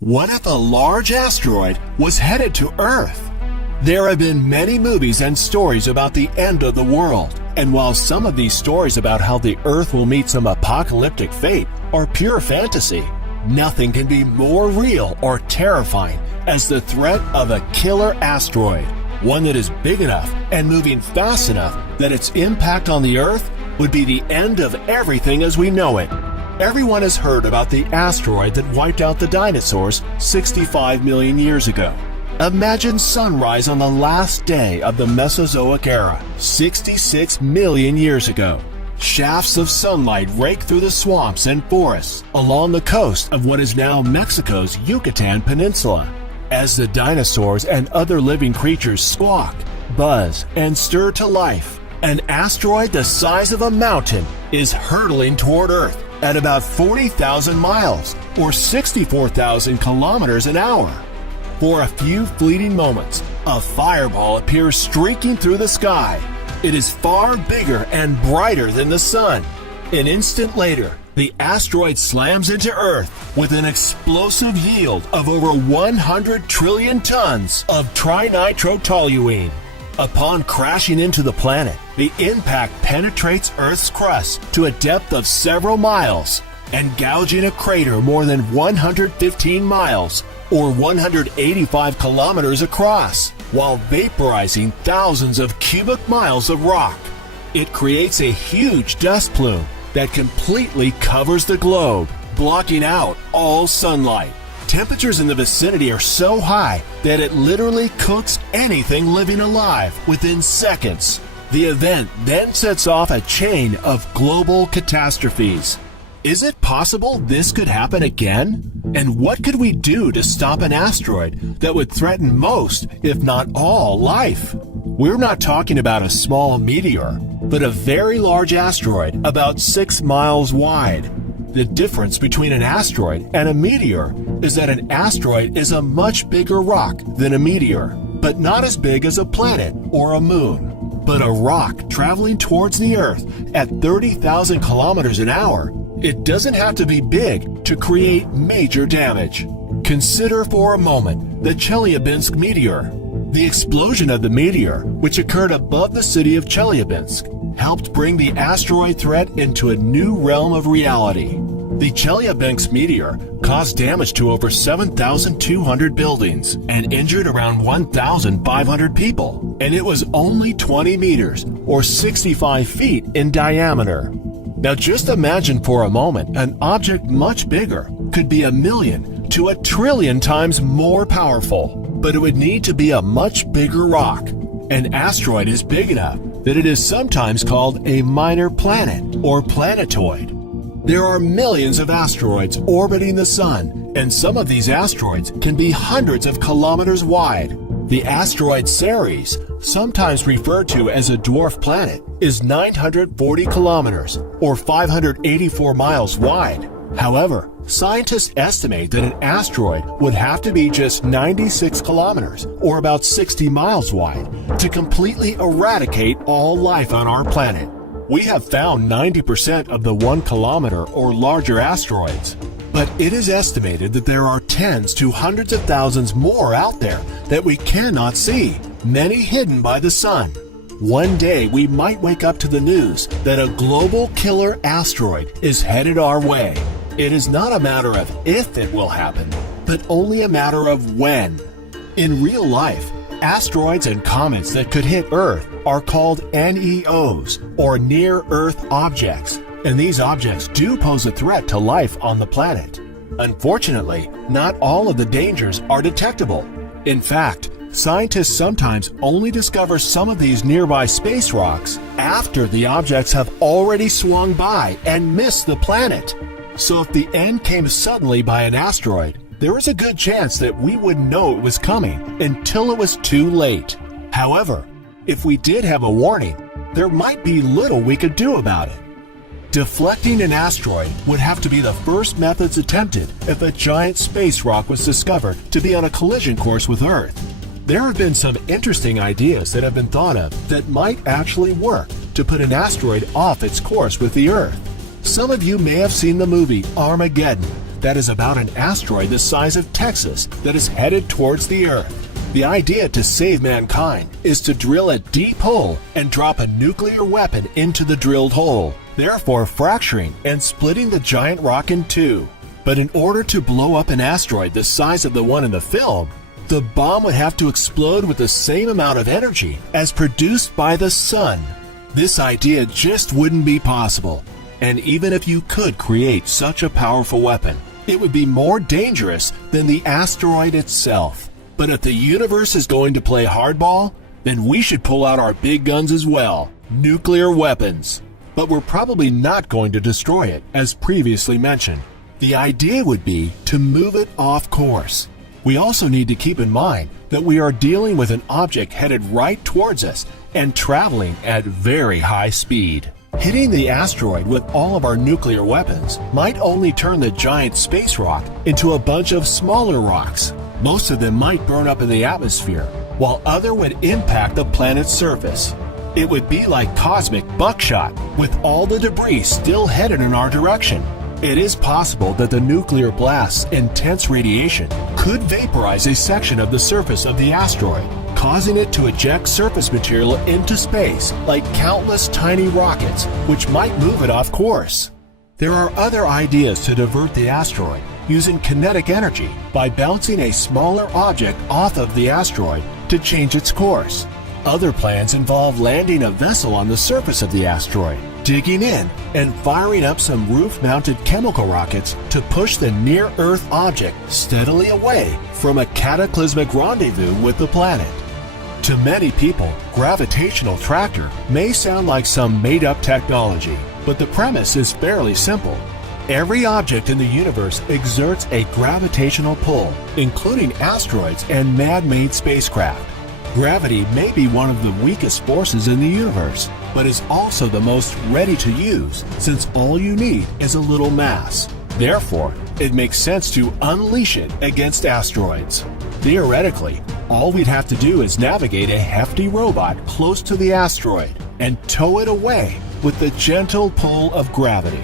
What if a large asteroid was headed to Earth? There have been many movies and stories about the end of the world, and while some of these stories about how the Earth will meet some apocalyptic fate are pure fantasy, nothing can be more real or terrifying as the threat of a killer asteroid, one that is big enough and moving fast enough that its impact on the Earth would be the end of everything as we know it. Everyone has heard about the asteroid that wiped out the dinosaurs 65 million years ago. Imagine sunrise on the last day of the Mesozoic era, 66 million years ago. Shafts of sunlight rake through the swamps and forests along the coast of what is now Mexico's Yucatan Peninsula. As the dinosaurs and other living creatures squawk, buzz, and stir to life, an asteroid the size of a mountain is hurtling toward Earth at about 40,000 miles or 64,000 kilometers an hour. For a few fleeting moments, a fireball appears streaking through the sky. It is far bigger and brighter than the sun. An instant later, the asteroid slams into Earth with an explosive yield of over 100 trillion tons of trinitrotoluene. Upon crashing into the planet, the impact penetrates Earth's crust to a depth of several miles and gouging a crater more than 115 miles or 185 kilometers across, while vaporizing thousands of cubic miles of rock. It creates a huge dust plume that completely covers the globe, blocking out all sunlight. Temperatures in the vicinity are so high that it literally cooks anything living alive within seconds. The event then sets off a chain of global catastrophes. Is it possible this could happen again? And what could we do to stop an asteroid that would threaten most, if not all, life? We're not talking about a small meteor, but a very large asteroid about 6 miles wide. The difference between an asteroid and a meteor is that an asteroid is a much bigger rock than a meteor, but not as big as a planet or a moon. But a rock traveling towards the Earth at 30,000 kilometers an hour, it doesn't have to be big to create major damage. Consider for a moment the Chelyabinsk meteor. The explosion of the meteor, which occurred above the city of Chelyabinsk, helped bring the asteroid threat into a new realm of reality. The Chelyabinsk meteor caused damage to over 7,200 buildings and injured around 1,500 people, and it was only 20 meters or 65 feet in diameter. Now just imagine for a moment an object much bigger could be 1,000,000 to 1,000,000,000 times more powerful, but it would need to be a much bigger rock. An asteroid is big enough that it is sometimes called a minor planet or planetoid. There are millions of asteroids orbiting the sun, and some of these asteroids can be hundreds of kilometers wide. The asteroid Ceres, sometimes referred to as a dwarf planet, is 940 kilometers or 584 miles wide. However, scientists estimate that an asteroid would have to be just 96 kilometers or about 60 miles wide to completely eradicate all life on our planet. We have found 90% of the 1 kilometer or larger asteroids, but it is estimated that there are tens to hundreds of thousands more out there that we cannot see, many hidden by the sun. One day we might wake up to the news that a global killer asteroid is headed our way. It is not a matter of if it will happen, but only a matter of when. In real life, asteroids and comets that could hit Earth are called NEOs, or near-Earth objects, and these objects do pose a threat to life on the planet. Unfortunately, not all of the dangers are detectable. In fact, scientists sometimes only discover some of these nearby space rocks after the objects have already swung by and missed the planet. So if the end came suddenly by an asteroid, there is a good chance that we wouldn't know it was coming until it was too late. However, if we did have a warning, there might be little we could do about it. Deflecting an asteroid would have to be the first methods attempted if a giant space rock was discovered to be on a collision course with Earth. There have been some interesting ideas that have been thought of that might actually work to put an asteroid off its course with the Earth. Some of you may have seen the movie Armageddon, that is about an asteroid the size of Texas that is headed towards the Earth. The idea to save mankind is to drill a deep hole and drop a nuclear weapon into the drilled hole, therefore fracturing and splitting the giant rock in two. But in order to blow up an asteroid the size of the one in the film, the bomb would have to explode with the same amount of energy as produced by the sun. This idea just wouldn't be possible. And even if you could create such a powerful weapon, it would be more dangerous than the asteroid itself. But if the universe is going to play hardball, then we should pull out our big guns as well, nuclear weapons. But we're probably not going to destroy it, as previously mentioned. The idea would be to move it off course. We also need to keep in mind that we are dealing with an object headed right towards us and traveling at very high speed. Hitting the asteroid with all of our nuclear weapons might only turn the giant space rock into a bunch of smaller rocks. Most of them might burn up in the atmosphere, while other would impact the planet's surface. It would be like cosmic buckshot, with all the debris still headed in our direction. It is possible that the nuclear blast's intense radiation could vaporize a section of the surface of the asteroid, causing it to eject surface material into space like countless tiny rockets, which might move it off course. There are other ideas to divert the asteroid using kinetic energy by bouncing a smaller object off of the asteroid to change its course. Other plans involve landing a vessel on the surface of the asteroid, digging in, and firing up some roof-mounted chemical rockets to push the near-Earth object steadily away from a cataclysmic rendezvous with the planet. To many people, gravitational tractor may sound like some made-up technology, but the premise is fairly simple. Every object in the universe exerts a gravitational pull, including asteroids and man-made spacecraft. Gravity may be one of the weakest forces in the universe, but is also the most ready to use, since all you need is a little mass. Therefore, it makes sense to unleash it against asteroids. Theoretically, all we'd have to do is navigate a hefty robot close to the asteroid and tow it away with the gentle pull of gravity.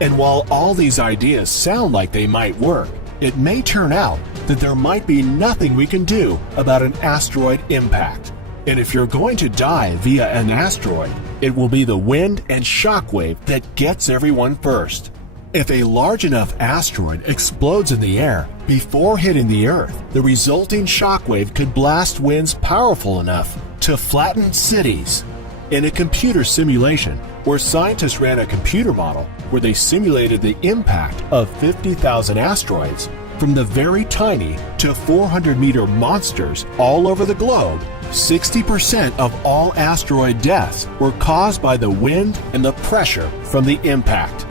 And while all these ideas sound like they might work, it may turn out that there might be nothing we can do about an asteroid impact. And if you're going to die via an asteroid, it will be the wind and shockwave that gets everyone first. If a large enough asteroid explodes in the air before hitting the Earth, the resulting shockwave could blast winds powerful enough to flatten cities. In a computer simulation, where scientists ran a computer model where they simulated the impact of 50,000 asteroids from the very tiny to 400-meter monsters all over the globe, 60% of all asteroid deaths were caused by the wind and the pressure from the impact.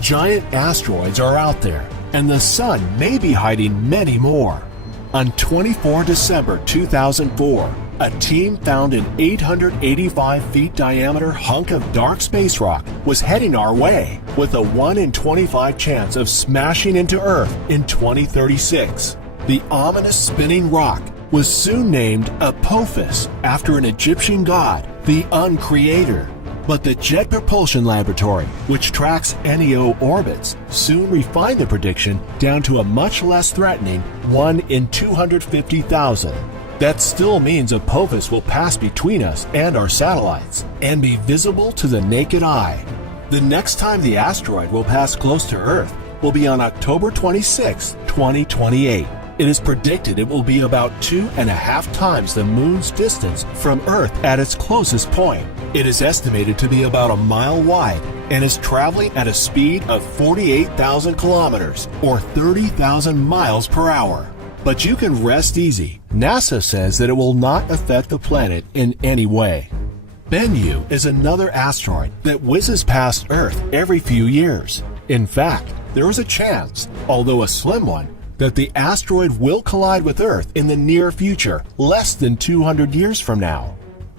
Giant asteroids are out there, and the sun may be hiding many more. On 24 December 2004, a team found an 885 feet diameter hunk of dark space rock was heading our way, with a 1 in 25 chance of smashing into Earth in 2036. The ominous spinning rock was soon named Apophis after an Egyptian god, the Uncreator. But the Jet Propulsion Laboratory, which tracks NEO orbits, soon refined the prediction down to a much less threatening 1 in 250,000. That still means Apophis will pass between us and our satellites and be visible to the naked eye. The next time the asteroid will pass close to Earth will be on October 26, 2028. It is predicted it will be about 2.5 times the Moon's distance from Earth at its closest point. It is estimated to be about a mile wide and is traveling at a speed of 48,000 kilometers or 30,000 miles per hour. But you can rest easy. NASA says that it will not affect the planet in any way. Bennu is another asteroid that whizzes past Earth every few years. In fact, there is a chance, although a slim one, that the asteroid will collide with Earth in the near future, less than 200 years from now.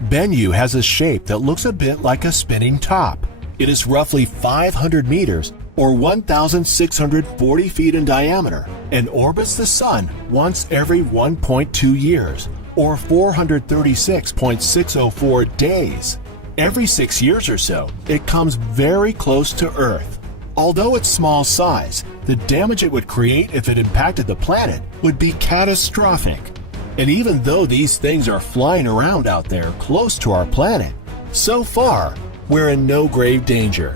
Bennu has a shape that looks a bit like a spinning top. It is roughly 500 meters or 1,640 feet in diameter and orbits the Sun once every 1.2 years or 436.604 days. Every 6 years or so, it comes very close to Earth. Although its small size, the damage it would create if it impacted the planet would be catastrophic. And even though these things are flying around out there close to our planet, so far, we're in no grave danger.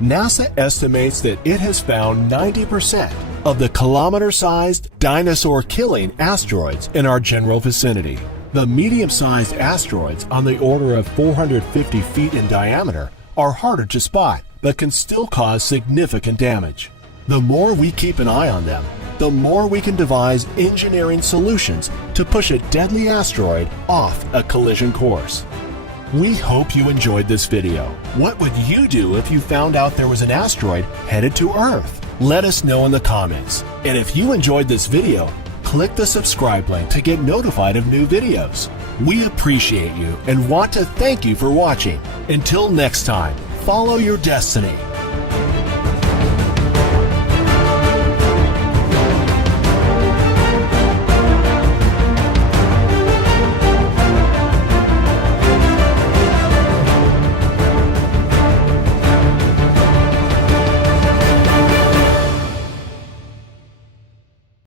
NASA estimates that it has found 90% of the kilometer-sized, dinosaur-killing asteroids in our general vicinity. The medium-sized asteroids on the order of 450 feet in diameter are harder to spot, but can still cause significant damage. The more we keep an eye on them, the more we can devise engineering solutions to push a deadly asteroid off a collision course. We hope you enjoyed this video. What would you do if you found out there was an asteroid headed to Earth? Let us know in the comments. And if you enjoyed this video, click the subscribe link to get notified of new videos. We appreciate you and want to thank you for watching. Until next time, follow your destiny.